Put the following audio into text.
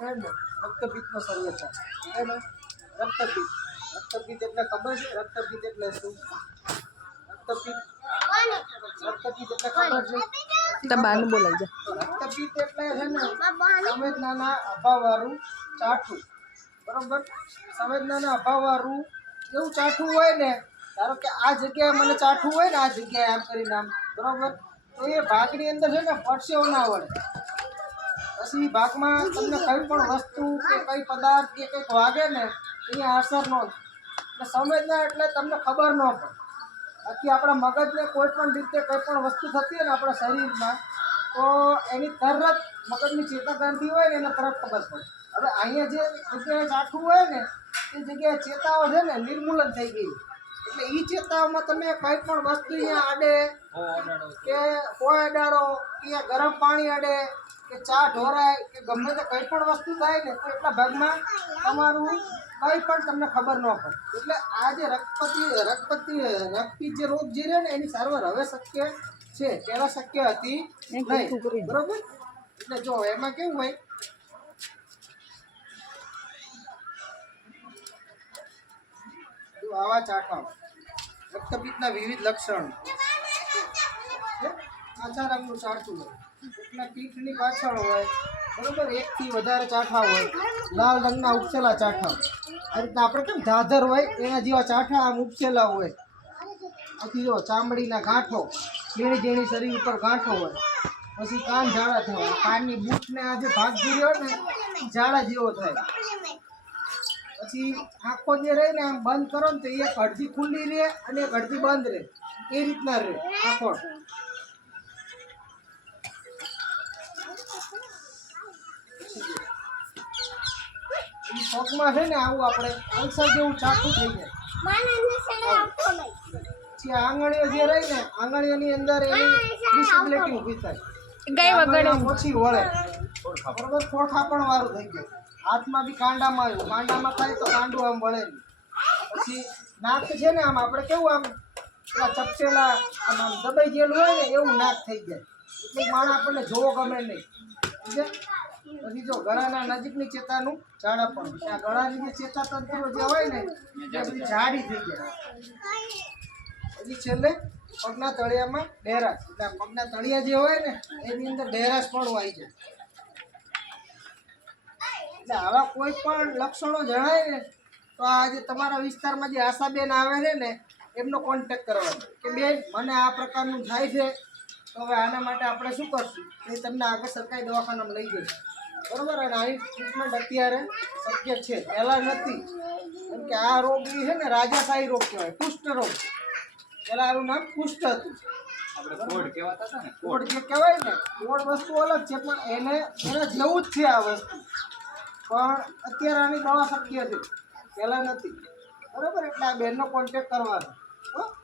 રક્તપિત્તનો સર્વે થાય. રક્તપિત્ત રક્તપિત્ત એટલે ખબર છે? રક્તપિત્ત એટલે શું? રક્તપિત્ત રક્તપિત્ત એટલે ખબર છે? બાનું બોલાઈ જા. રક્તપિત્ત એટલે છે ને સંવેદનાના અભાવવાળું ચાઠું. બરોબર? સંવેદનાના અભાવવાળું એવું ચાઠું હોય ને ધારો કે આ જગ્યાએ મને ચાઠું હોય ને આ જગ્યાએ આમ કરીને આમ. બરોબર? તો એ ભાગની અંદર છે ને પરસેવો ના વળે. પછી ભાગમાં તમને કઈ પણ વસ્તુ કે કઈ પદાર્થ કે કંઈક વાગે ને એની અસર ન એટલે સંવેદના એટલે તમને ખબર ન પડે. બાકી આપણા મગજને કોઈ પણ રીતે કોઈ પણ વસ્તુ થતી હોય ને આપણા શરીરમાં તો એની તરત મગજની ચેતાગ્રંથિ હોય ને એને તરત ખબર પડે. હવે અહીંયા જે જગ્યાએ ચાખવું હોય ને એ જગ્યાએ ચેતાઓ છે ને નિર્મૂલન થઈ ગઈ. એટલે એ ચેતાઓમાં તમે કંઈ પણ વસ્તુ અહીંયા આડે કે કોઈ અડાડો અહીંયા ગરમ પાણી અડે કે ચા ઢોરાય કે ગમે તે કંઈ પણ વસ્તુ થાય ને તો એટલા ભાગમાં તમારું કંઈ પણ તમને ખબર ન પડે એટલે આ જે રક્તપતિ રક્તપતિ રક્તપિત જે રોગ જે રહ્યો ને એની સારવાર હવે શક્ય છે પહેલાં શક્ય હતી નહીં. બરોબર? એટલે જો એમાં કેવું હોય આવા ચાઠા રક્તપિત્તના વિવિધ લક્ષણો. આછા રંગનું ચાટું હોય. એટલે પીઠની પાછળ હોય, બરોબર? એકથી વધારે ચાઠા હોય. લાલ રંગના ઉપસેલા ચાઠા આ રીતના આપણે કેમ ધાધર હોય, એના જેવા ચાઠા આમ ઉપસેલા હોય. પછી જો ચામડીના ગાંઠો, ઝીણી ઝીણી શરીર ઉપર ગાંઠો હોય. પછી કાન ઝાડા થવા કાનની બૂટને આ જે ભાગ જે રહ્યો ને, ઝાડા જેવો થાય. પછી આંખો જે રહે ને, આમ બંધ કરો ને, તો એક અડધી ખુલ્લી રહે અને એક અડધી બંધ રહે. એ રીતના રહે આંખો પગમાં છે ને આવું આપણે અલ્સર જેવું ચાકું થઈ જાય. પછી આંગળીઓ જે રહી ને આંગળીઓની અંદર એની ડિસેબિલિટી ઊભી થાય. ગઈ ઓછી વળે. બરોબર? ખોખા પણ વાળું થઈ ગયું. હાથમાં બી કાંડામાં આવ્યું. કાંડામાં થાય તો કાંડું આમ વળે નહીં. પછી નાક છે ને આમ આપણે કેવું આમ પેલા ચપચેલા આમ આમ દબાઈ ગયેલું હોય ને એવું નાક થઈ જાય. એટલે માણ આપણને જોવો ગમે નહીં? પછી જો ગળાના નજીકની ચેતાનું ઝાડા પણ આ ગળાની જે ચેતાતંત્રો જે હોય ને, એ બધી જાડી થઈ જાય પછી છેલ્લે પગના તળિયામાં ડેરાશ એટલે પગના તળિયા જે હોય ને, એની અંદર ડેરાશ પણ હોય છે. એટલે આવા કોઈ પણ લક્ષણો જણાય ને, તો આ જે તમારા વિસ્તારમાં જે આશાબેન આવે છે ને, એમનો કોન્ટેક કરવાનો કે બેન, મને આ પ્રકારનું થાય છે હવે આના માટે આપણે શું કરશું? એ તમને આગળ સરકારી દવાખાનામાં લઈ જશે બરોબર? અને આની ટ્રીટમેન્ટ અત્યારે શક્ય છે. પહેલાં નથી. કેમ કે આ રોગ એ છે ને રાજાશાહી રોગ કહેવાય કુષ્ઠ રોગ. પહેલાં આનું નામ કુષ્ઠ હતું. કોડ જે કહેવાય ને કોડ વસ્તુ અલગ છે પણ એને એના જેવું જ છે આ વસ્તુ. પણ અત્યારે આની દવા શક્ય છે. પહેલાં નથી. બરાબર? એટલે આ બેનનો કોન્ટેક કરવાનો. હો?